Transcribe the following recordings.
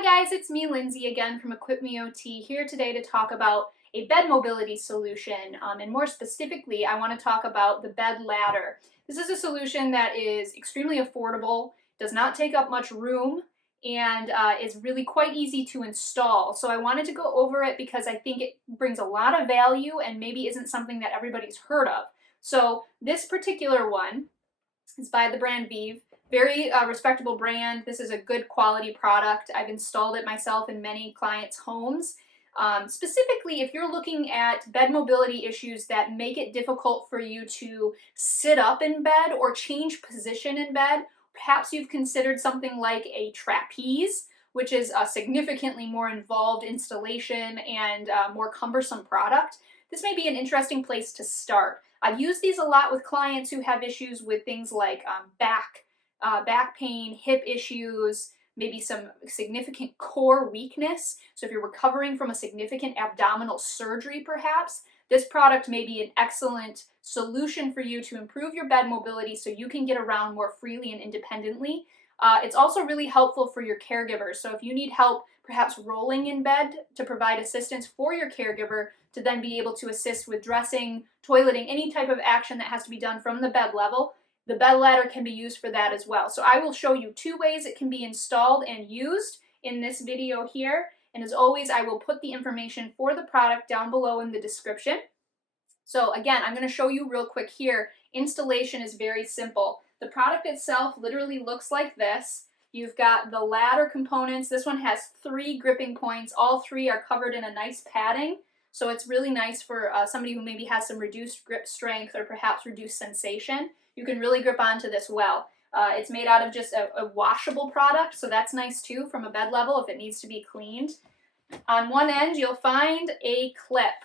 Hi guys, it's me Lindsay again from EquipMeOT here today to talk about a bed mobility solution, and more specifically I want to talk about the bed ladder. This is a solution that is extremely affordable, does not take up much room, and is really quite easy to install. So I wanted to go over it because I think it brings a lot of value and maybe isn't something that everybody's heard of. So this particular one is by the brand Vive. Very respectable brand. This is a good quality product. I've installed it myself in many clients' homes. Specifically, if you're looking at bed mobility issues that make it difficult for you to sit up in bed or change position in bed, perhaps you've considered something like a trapeze, which is a significantly more involved installation and more cumbersome product. This may be an interesting place to start. I've used these a lot with clients who have issues with things like back pain, hip issues, maybe some significant core weakness. So if you're recovering from a significant abdominal surgery perhaps, this product may be an excellent solution for you to improve your bed mobility so you can get around more freely and independently. It's also really helpful for your caregivers. So if you need help perhaps rolling in bed to provide assistance for your caregiver to then be able to assist with dressing, toileting, any type of action that has to be done from the bed level, the bed ladder can be used for that as well. So I will show you two ways it can be installed and used in this video here. And as always, I will put the information for the product down below in the description. So again, I'm going to show you real quick here. Installation is very simple. The product itself literally looks like this. You've got the ladder components. This one has 3 gripping points. All 3 are covered in a nice padding. So it's really nice for somebody who maybe has some reduced grip strength or perhaps reduced sensation. You can really grip onto this well. It's made out of just a washable product, so that's nice too from a bed level if it needs to be cleaned. On one end, you'll find a clip.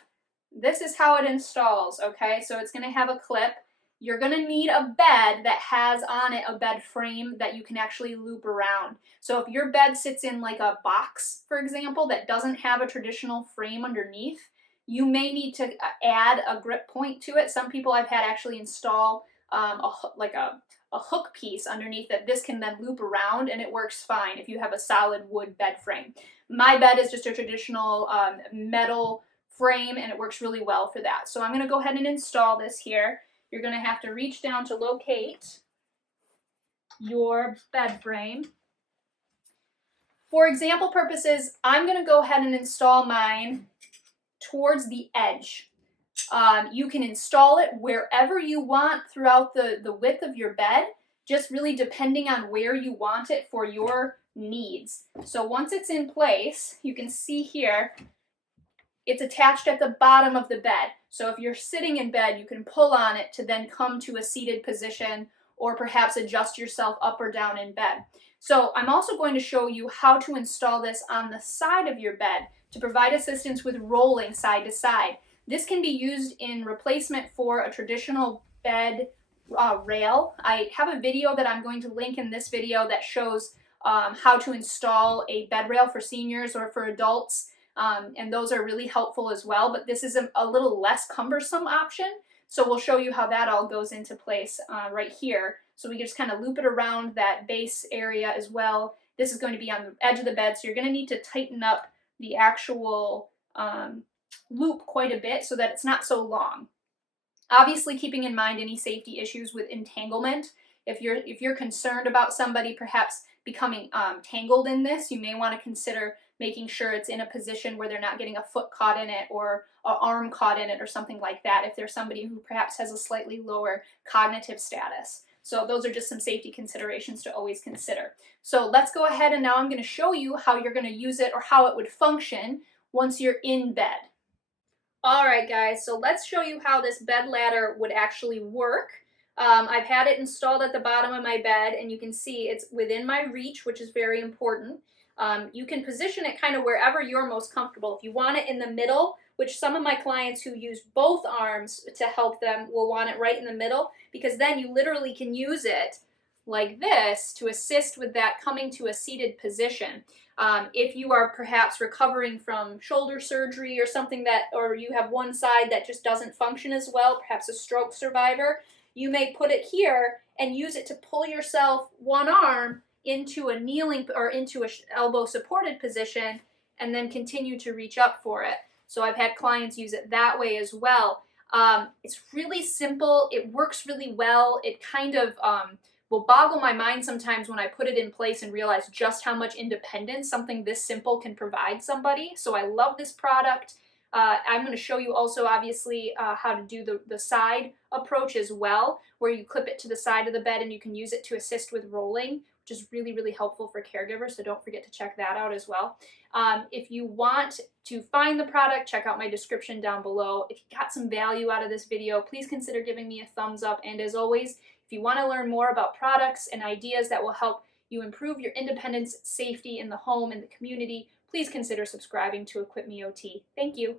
This is how it installs, okay? So it's going to have a clip. You're going to need a bed that has on it a bed frame that you can actually loop around. So if your bed sits in like a box, for example, that doesn't have a traditional frame underneath, you may need to add a grip point to it. Some people I've had actually install a hook piece underneath that this can then loop around, and it works fine if you have a solid wood bed frame. My bed is just a traditional metal frame, and it works really well for that. So I'm going to go ahead and install this here. You're going to have to reach down to locate your bed frame. For example purposes, I'm going to go ahead and install mine towards the edge. You can install it wherever you want throughout the width of your bed, just really depending on where you want it for your needs. So once it's in place, you can see here, it's attached at the bottom of the bed. So if you're sitting in bed, you can pull on it to then come to a seated position or perhaps adjust yourself up or down in bed. So I'm also going to show you how to install this on the side of your bed to provide assistance with rolling side to side. This can be used in replacement for a traditional bed rail. I have a video that I'm going to link in this video that shows how to install a bed rail for seniors or for adults, and those are really helpful as well, but this is a little less cumbersome option, so we'll show you how that all goes into place right here. So we can just kind of loop it around that base area as well. This is going to be on the edge of the bed, so you're going to need to tighten up the actual loop quite a bit so that it's not so long. Obviously keeping in mind any safety issues with entanglement. If you're concerned about somebody perhaps becoming tangled in this, you may want to consider making sure it's in a position where they're not getting a foot caught in it or an arm caught in it or something like that if there's somebody who perhaps has a slightly lower cognitive status. So those are just some safety considerations to always consider. So let's go ahead and now I'm going to show you how you're going to use it or how it would function once you're in bed. Alright guys, so let's show you how this bed ladder would actually work. I've had it installed at the bottom of my bed and you can see it's within my reach, which is very important. You can position it kind of wherever you're most comfortable. If you want it in the middle, which some of my clients who use both arms to help them will want it right in the middle, because then you literally can use it like this to assist with that coming to a seated position. If you are perhaps recovering from shoulder surgery or something or you have one side that just doesn't function as well, perhaps a stroke survivor, you may put it here and use it to pull yourself one arm into a kneeling or into a elbow supported position and then continue to reach up for it. So I've had clients use it that way as well. It's really simple. It works really well. It kind of will boggle my mind sometimes when I put it in place and realize just how much independence something this simple can provide somebody. So I love this product. I'm going to show you also, obviously, how to do the side approach as well, where you clip it to the side of the bed and you can use it to assist with rolling, which is really, really helpful for caregivers, so don't forget to check that out as well. If you want to find the product, check out my description down below. If you got some value out of this video, please consider giving me a thumbs up. And as always, if you want to learn more about products and ideas that will help you improve your independence, safety in the home and the community, please consider subscribing to EquipMeOT. Thank you.